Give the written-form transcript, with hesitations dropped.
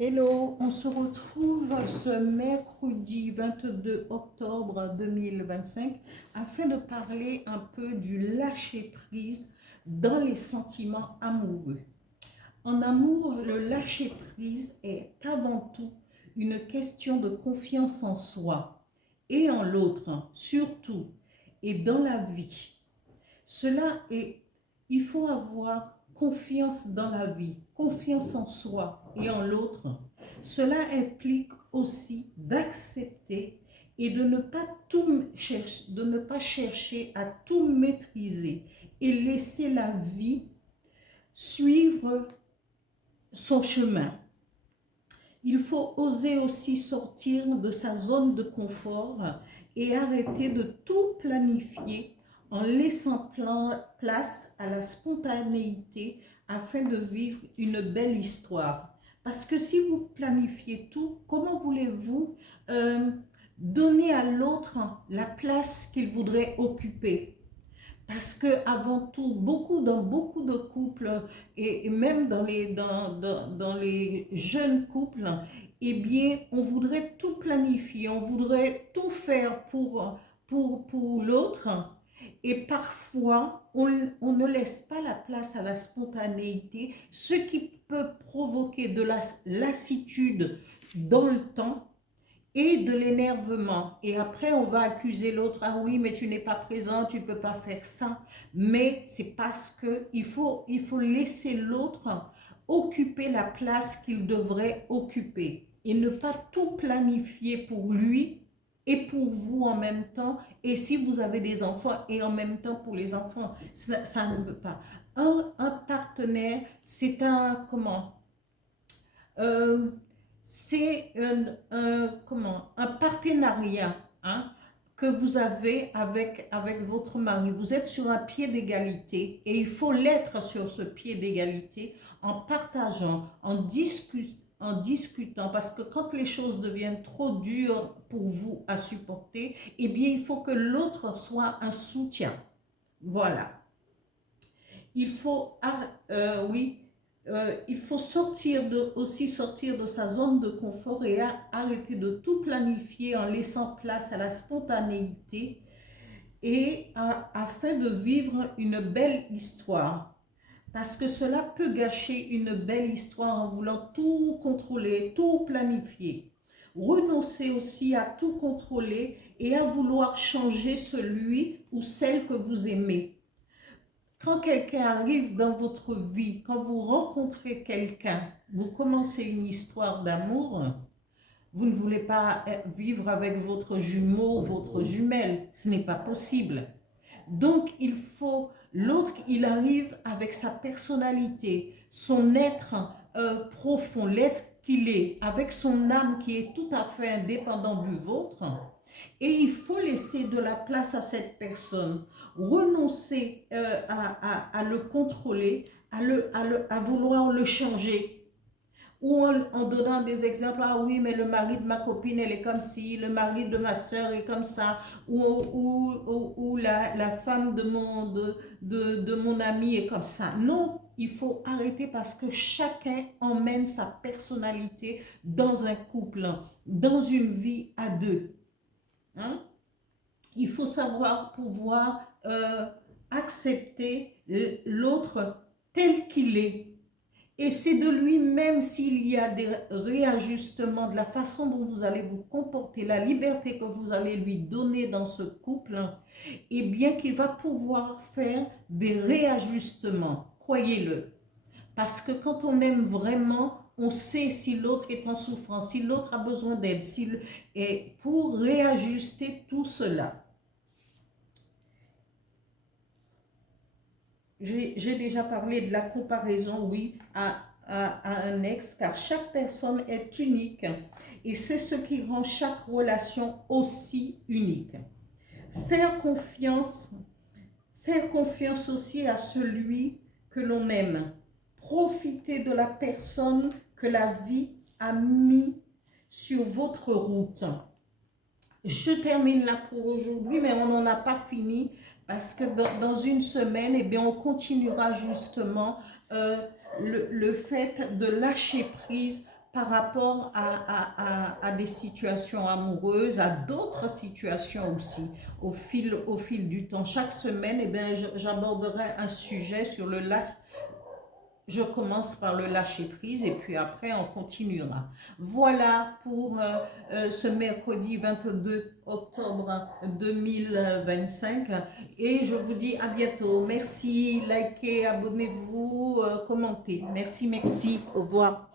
Hello, on se retrouve ce mercredi 22 octobre 2025 afin de parler un peu du lâcher-prise dans les sentiments amoureux. En amour, le lâcher-prise est avant tout une question de confiance en soi et en l'autre, surtout, et dans la vie. Cela est, il faut avoir confiance dans la vie, confiance en soi et en l'autre. Cela implique aussi d'accepter et de ne pas tout chercher, de ne pas chercher à tout maîtriser et laisser la vie suivre son chemin. Il faut oser aussi sortir de sa zone de confort et arrêter de tout planifier en laissant place à la spontanéité afin de vivre une belle histoire. Parce que si vous planifiez tout, comment voulez-vous euh, donner à l'autre la place qu'il voudrait occuper? Parce que avant tout, dans beaucoup de couples et même dans les jeunes couples, eh bien, on voudrait tout planifier, on voudrait tout faire pour l'autre. Et parfois, on ne laisse pas la place à la spontanéité, ce qui peut provoquer de la lassitude dans le temps et de l'énervement. Et après, on va accuser l'autre. Ah oui, mais tu n'es pas présent, tu ne peux pas faire ça. Mais c'est parce il faut laisser l'autre occuper la place qu'il devrait occuper. Et ne pas tout planifier pour lui et pour vous en même temps. Et si vous avez des enfants, et en même temps pour les enfants, ça ne veut pas. Un partenaire, c'est un, comment euh, c'est un partenariat, hein, que vous avez avec votre mari. Vous êtes sur un pied d'égalité et il faut l'être sur ce pied d'égalité en partageant, en discutant, parce que quand les choses deviennent trop dures pour vous à supporter, eh bien, il faut que l'autre soit un soutien. Voilà. Il faut, oui, il faut aussi sortir de sa zone de confort et arrêter de tout planifier en laissant place à la spontanéité afin de vivre une belle histoire. Parce que cela peut gâcher une belle histoire en voulant tout contrôler, tout planifier. Renoncez aussi à tout contrôler et à vouloir changer celui ou celle que vous aimez. Quand quelqu'un arrive dans votre vie, quand vous rencontrez quelqu'un, vous commencez une histoire d'amour, vous ne voulez pas vivre avec votre jumeau, votre jumelle, ce n'est pas possible. Donc il faut, l'autre, il arrive avec sa personnalité, son être profond, l'être qu'il est, avec son âme qui est tout à fait indépendant du vôtre. Et il faut laisser de la place à cette personne, renoncer à le contrôler, à vouloir le changer. Ou en donnant des exemples, ah oui, mais le mari de ma copine, elle est comme ci, le mari de ma soeur est comme ça, ou la femme de mon ami est comme ça. Non, il faut arrêter parce que chacun emmène sa personnalité dans un couple, dans une vie à deux. Hein? Il faut savoir pouvoir accepter l'autre tel qu'il est. Et c'est de lui-même s'il y a des réajustements de la façon dont vous allez vous comporter, la liberté que vous allez lui donner dans ce couple, et bien qu'il va pouvoir faire des réajustements, croyez-le. Parce que quand on aime vraiment, on sait si l'autre est en souffrance, si l'autre a besoin d'aide, et pour réajuster tout cela. J'ai déjà parlé de la comparaison, oui, à un ex, car chaque personne est unique et c'est ce qui rend chaque relation aussi unique. Faire confiance, faire confiance aussi à celui que l'on aime. Profiter de la personne que la vie a mis sur votre route. Je termine là pour aujourd'hui, mais on n'en a pas fini parce que dans une semaine, eh bien, on continuera justement le fait de lâcher prise par rapport à des situations amoureuses, à d'autres situations aussi. Au fil du temps, chaque semaine, eh bien, j'aborderai un sujet sur le lâcher. Je commence par le lâcher prise et puis après on continuera. Voilà pour ce mercredi 22 octobre 2025 et je vous dis à bientôt. Merci, likez, abonnez-vous, commentez. Merci, merci. Au revoir.